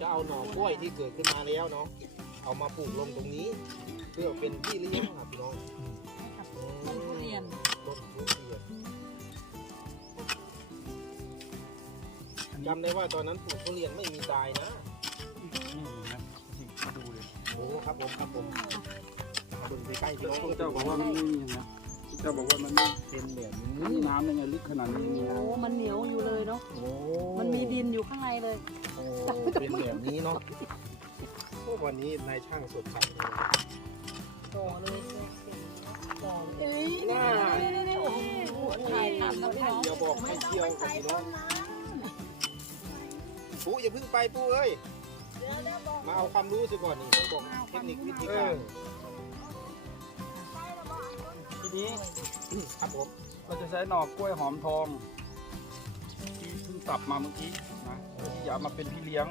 จะเอาหน่อกล้วยที่เกิดขึ้นมาแล้วเนาะเอามาปลูกลงตรงนี้ เพื่อเป็นที่เลี้ยงครับพี่น้องให้กับต้นทุเรียนต้นทุเรียนจำได้ว่าตอนนั้นปลูกทุเรียนไม่มีตายนะนี่นะสิมาดูเลยโอ้ครับผมครับผมมาดูใกล้ๆพี่น้องพวกเจ้าบอกว่ามันไม่มีนะพวก เจ้าบอกว่ามันไม่เป็นแบบนี้มีน้ำยังไงลึกขนาดนี้โอ้ มันเหนียวอยู่เลยเนาะ โอ้มันมีดินอยู่ข้างในเลย โอ้เป็นแบบนี้เนาะโอ้วันนี้นายช่างสดใสเลยต่อเลยต่อเอ้ยน่านี่ๆๆโอ้โหถ่ายทำนะพี่น้องอย่าบอกให้เที่ยวกับพี่น้องปูอย่าเพิ่งไปปูเอ้ยมาเอาความรู้สิก่อนนี่ต้องบอกเทคนิควิธีการที นี้ครับผมเราจะใช้หน่อกล้วยหอมทองที่เพิ่งตับมาเมื่อกี้นะเพื่อที่จะเอามาเป็นพี่เลี้ยง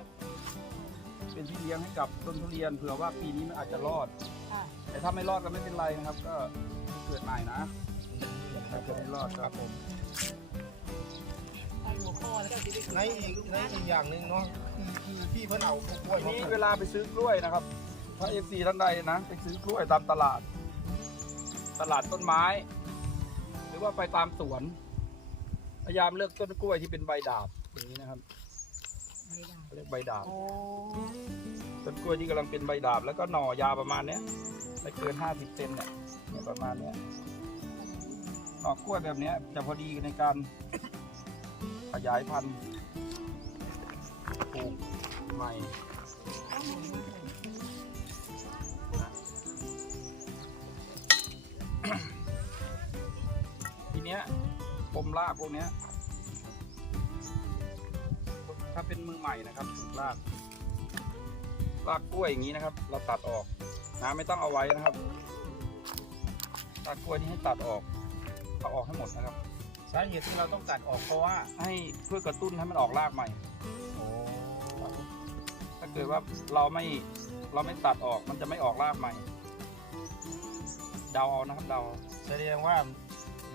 เป็นพี่เลี้ยงให้กับต้นทุเรียนเผื่อว่าปีนี้มันอาจจะรอด ค่ะแต่ถ้าไม่รอดก็ไม่เป็นไรนะครับ ก็เกิดใหม่นะถ้าเกิดไม่รอดคก็รับผมไปหัวข้อแล้วก็จะได้ในอีกในอีกอย่างหนึ่งเนาะคือคือที่เพิ่นเอากล้วยทีมานี้ปลูกเวลาไปซื้อกล้วยนะครับ ถ้าเอฟซีท่านใดนะไปซื้อกล้วยตามตลาด ตลาดต้นไม้ หรือว่าไปตามสวน พยายามเลือกต้นกล้วยที่เป็นใบดาบอย่างนี้นะครับไม่ได้เขาเรียกใบดาบโอ้ต้นกล้วยที่กำลังเป็นใบดาบ แล้วก็หน่อยาวประมาณเนี้ยไม่เกินห้าสิบเซนเนี่ยเนี่ยประมาณเนี้ยหน่อกล้วยแบบเนี้ยจะพอดีในการขยายพันธุ์ปลูกใหม่ เนี้ยปมรากพวกเนี้ย ถ้าเป็นมือใหม่นะครับปลูกรากรากกล้วยอย่างนี้นะครับ เราตัดออกนะไม่ต้องเอาไว้นะครับรากกล้วยนี่ให้ตัดออกเอาออกให้หมดนะครับ สาเหตุที่เราต้องตัดออกเพราะว่าให้เพื่อกระตุ้นให้มันออกรากใหม่โอ้ถ้าเกิดว่าเราไม่เราไม่ตัดออกมันจะไม่ออกรากใหม่ เดาเอานะครับเดาเอาแสดงว่า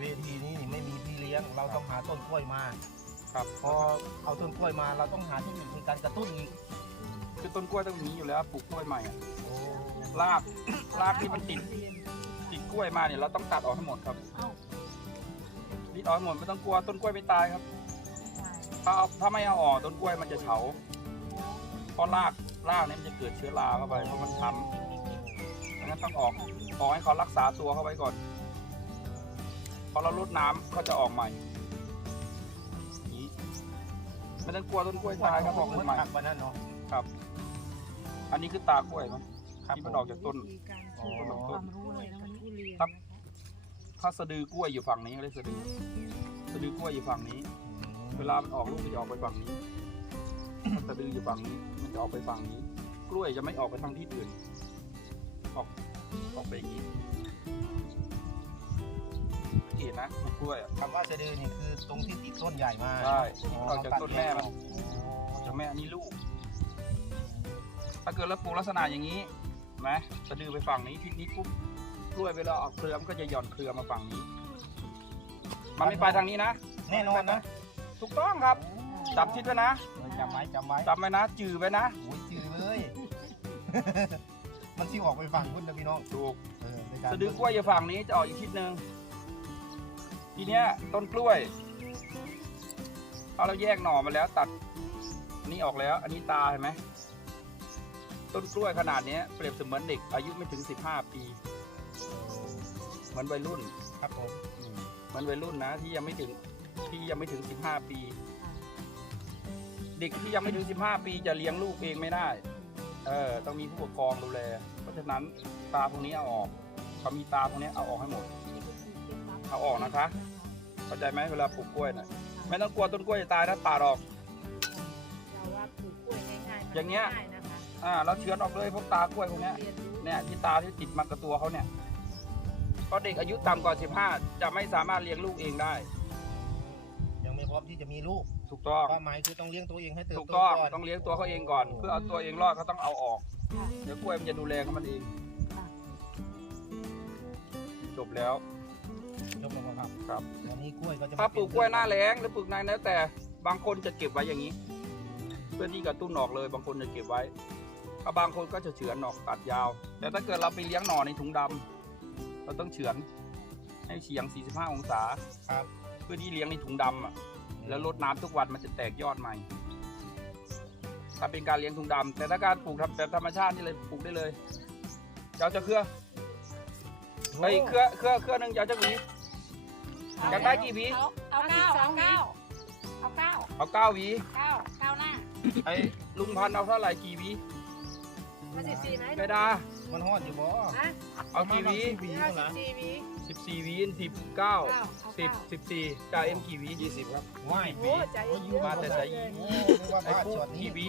เวทีนี้นี่ไม่มีพี่เลี้ยง เราต้องหาต้นกล้วยมา ครับพอเอาต้นกล้วยมาเราต้องหาเทคนิคในการกระตุ้นอีกคือต้นกล้วยต้องมีอยู่แล้วปลูกกล้วยใหม่อะโอ้รากรากที่มันติดติดกล้วยมาเนี่ยเราต้องตัดออกให้หมดครับเอ้ารีดออกให้หมดไม่ต้องกลัวต้นกล้วยไม่ตายครับ ถ้าเอาถ้าไม่เอาออกต้นกล้วยมันจะเฉาเพราะรากรากเนี่ยมันจะเกิดเชื้อราเข้าไปเพราะมันช้ำดังนั้นต้องออกออกให้เขารักษาตัวเข้าไว้ก่อน พอเราลดน้ำก็จะออกใหม่อย่างนี้ไม่ต้องกลัวต้นกล้วยตายครับออกเหมือนใหม่ผักวันนั้นเนาะครับ อันนี้คือตากล้วยมั้ยครับที่มันออกจากต้นมีการอ๋อให้ความรู้เลยนะทุเรียนครับ ถ้าสะดือกล้วยอยู่ฝั่งนี้ก็เรียกสะดือ สะดือกล้วยอยู่ฝั่งนี้ เวลามันออกลูกมันจะออกไปฝั่งนี้ถ้าสะดืออยู่ฝั่งนี้ มันจะออกไปฝั่งนี้ กล้วยจะไม่ออกไปทางที่อื่น ออกออกไปอย่างนี้เห็ นนะลูกกล้วยอะคำว่าสะดือนี่คือตรงที่ติดต้นใหญ่มาใช่ที่มันออกจากต้นแม่มันโอ้จากแม่อันนี้ลูก ถ้าเกิดเราปลูกลักษณะอย่างนี้เห็นไหมสะดือไปฝั่งนี้ทิศนี้ปุ๊บกล้วยเวลาออกเครือมันก็จะหย่อนเครือมาฝั่งนี้ มันไม่ไปทางนี้นะแน่นอนนะถูกต้องครับ จับทิศไว้นะเออจำไว้จำไว้จำไว้นะจือไว้นะโอ้ยจืดเลย มันที่ออกไปฝั่งคุณนะพี่น้องถูกเออในการสะดือกล้วยอยู่ฝั่งนี้จะออกอีกทิศหนึ่ง ทีเนี้ยต้นกล้วยพอเราแยกหน่อมาแล้วตัดอันนี้ออกแล้ว อันนี้ตาเห็นไหมต้นกล้วยขนาดเนี้ยเปรียบเสมือนเด็ก อายุไม่ถึง 15 ปีเหมือนวัยรุ่นครับผมอืมเหมือนวัยรุ่นนะ ที่ยังไม่ถึงที่ยังไม่ถึง 15 ปี เด็กที่ยังไม่ถึง 15 ปีจะเลี้ยงลูกเองไม่ได้ เออต้องมีผู้ปกครองดูแล เพราะฉะนั้นตาพวกนี้เอาออกเขามีตาพวกนี้เอาออกให้หมดเอาออกนะคะ เข้าใจไหมเวลาปลูกกล้วยน่ะไม่ต้องกลัวต้นกล้วยจะตายถ้าปาดออก เราว่าปลูกกล้วยง่ายๆมันอย่างเงี้ย ง่นะคะอ่าแล้วเชื้อออกเลยพวกตากล้วยพวกเนี้ย เรียนรู้เนี่ยที่ตาที่ติดมากับตัวเขาเนี่ยเพราะเด็กอายุต่ำกว่า 15 จะไม่สามารถเลี้ยงลูกเองได้ ยังไม่พร้อมที่จะมีลูกถูกต้องเป้าหมายคือต้องเลี้ยงตัวเองให้เติบถูกโตต้องก่อนต้องเลี้ยงตัวเขาเองก่อน เพื่อเอาตัวเองรอดเขาต้องเอาออก ค่ะ เดี๋ยวกล้วยมันจะดูแลของมันเอง ค่ะ จบแล้ว ยกมือครับครับวันนี้กล้วยก็จะถ้าปลูกกล้วยหน้าแล้งหรือปลูกนานแล้วแต่ บางคนจะเก็บไว้อย่างนี้ เพื่อที่กระตุ้นออกเลย บางคนจะเก็บไว้ถ้าบางคนก็จะเฉือนออกตัดยาว แต่ถ้าเกิดเราไปเลี้ยงหน่อในถุงดำเราต้องเฉือนให้เฉียง 45 องศาครับ เพื่อที่เลี้ยงในถุงดำอะ แล้วรดน้ำทุกวันมันจะแตกยอดใหม่ ถ้าเป็นการเลี้ยงถุงดำแต่ถ้าการปลูกทำแบบธรรมชาตินี่เลยปลูกได้เลย เจ้าจะเครือไอ้ยเครือเครือเครือหนึ่งเจ้าจะหวี อยากได้กี่หวีเอาเอาเก้าเอาเก้าเอาเก้าเอาเก้าหวีเก้าเก้าหน้าไอ้ลุงพันธุ์เอาเท่าไหร่กี่หวีมาสิบสี่ไหมไม่ได้มันฮอดอยู่บ่ฮะเอากี่หวีหวีเอานะสิบสี่หวีสิบสี่หวีสิบเก้าเก้าเอาสิบเก้าสิบสี่จ่าเอ็มกี่หวียี่สิบครับว้ายโอ้ใจเย็นๆมาแต่ใจโอ้นึกว่าไอ้พลาดปุ๊ช็อตนี้กี่หวี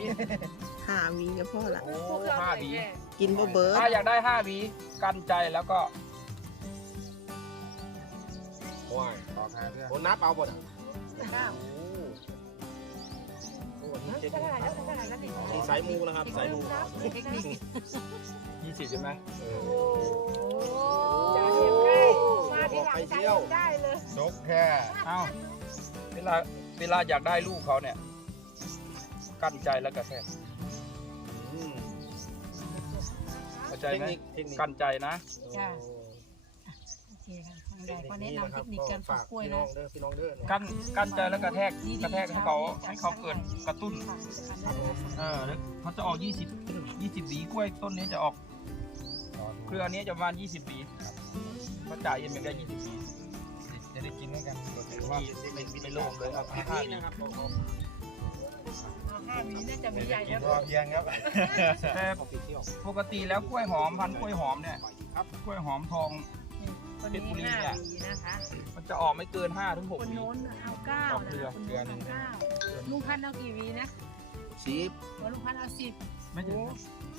หาวีก็พอละโอ้พวกเราห้าใจหวีแย่กินบ่เบิร์ดถ้าอยากได้ห้าหวีกันใจแล้วก็ ว้ายต่อทางเพื่อนคนนับเอาบ่น่ะเก้าโอ้โหนี่เท่าเจ๊ไหร่แล้วเท่าไหร่แล้วดินี่สายมูนะครับสายมูเทคนิคยี่สิบใช่ไหมเอโอ้อจ่าเอ็มใกล้มาที่หลังจ่าเอ็มได้เลยจกแค่เอ้าเวลาเวลาอยากได้ลูกเขาเนี่ย กั้นใจแล้วกระแทกอืมเข้าใจเทคไหมนิคเทคนิคกั้นใจนะจ้ะโอ เคค่ะทางใดก็แนะนำเทคนิคการปลูฝากกกล้วยพี่น้นะองเด้อพี่น้องเด้อกั้นกั้นใจแล้วกระแทกกระแทกให้เขาให้เขาเกิดกระตุ้น เออแล้วเขาจะออก 20 20หวีกล้วยต้นนี้จะออกเครือนี้จะประมาณ 20หวีก็จ่ายเอ็มยังได้ 20หวีจะได้กินด้วยกันว่าไม่ไม่โล่งเลยเอานี่ห้าหวีนะครับเอาห้าหวีน่าจะมีใหญ่แล้วพอเพียงครับแต่ออกไปเที่ยวปกติแล้วกล้วยหอมพันธุ์กล้วยหอมเนี่ยครับกล้วยหอมทอง คนนี้ห้าหวีนะคะมันจะออกไม่เกิน5ถึงค6นหวี โน้นเอาเก้านะคะคนโน้นเอาเก้าลุงพันธุ์เอากี่หวีนะชีฟว่าลุงพันธุ์เอาสิบไม่ถึง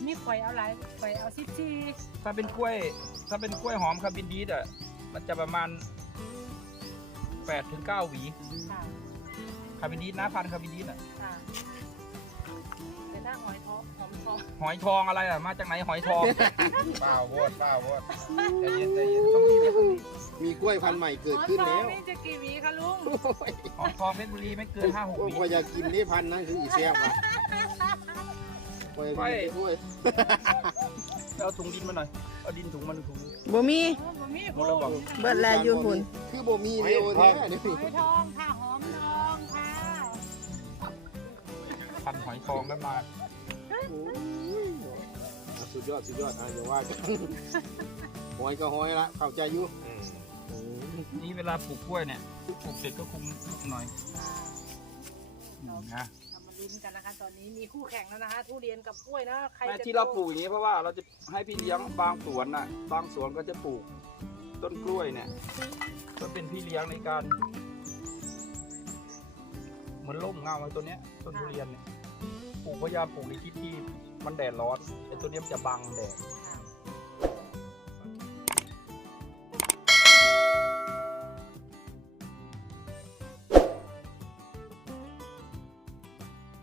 มีข่อยเอาหลายข่อยเอาสิบสี่ถ้าเป็นกล้วย ถ้าเป็นกล้วยหอมคาบินดีดอะมันจะประมาณ8ถึง9หวีค่ะคาบินดีดนะพันธุ์คาบินดีดอะค่ะ แต่ถ้าหอยทองหอมทองหอยทองอะไรอะ มาจากไหนหอยทองเปล่าโวดเปล่าโวดใจเย็นใจเย็นต้องมีมีกล้วยพันธุ์ใหม่เกิดขึ้นแล้วนี่จะกี่หวีคะลุงหอยทองเพชรบุรีไม่เกิน5 6หโอ้วีพออยากกินนี่พันธุ์นั้นคืออีแซ่บอะไปไปด้วยเอาถุงดินมาหน่อย เอาดินถุงมันถุงนี้บ่มีโอ้บ่มีหมดแล้วบอกเบิดแลอยู่หุ่น คือบ่มีเดียวแท้นี่หอยทองค่ะหอมทองค่ะ พันหอยทองแล้วมา สุดยอดสุดยอดอะอย่าว่ากันหอยก็หอยละเข้าใจอยู่นี่เวลาปลูกกล้วยเนี่ยปลูกเสร็จก็คุมคุมหน่อยอืมนะเรามาลุ้นกันนะคะ ตอนนี้มีคู่แข่งแล้วนะคะ ทุเรียนกับกล้วยนะใครแม่จะที่เราปลูกอย่างนี้เพราะว่าเราจะให้พี่เลี้ยงบางสวนน่ะบางสวนก็จะปลูกต้นกล้วยเนี่ยก็เป็นพี่เลี้ยงในการเหมือนร่มเงาไอ้ตัวเนี้ยต้นทุเรียนเนี่ย ปลูกพยายามปลูกในที่ที่มันแดดร้อนไอ้ตัวเนี้ยมันจะบังแดด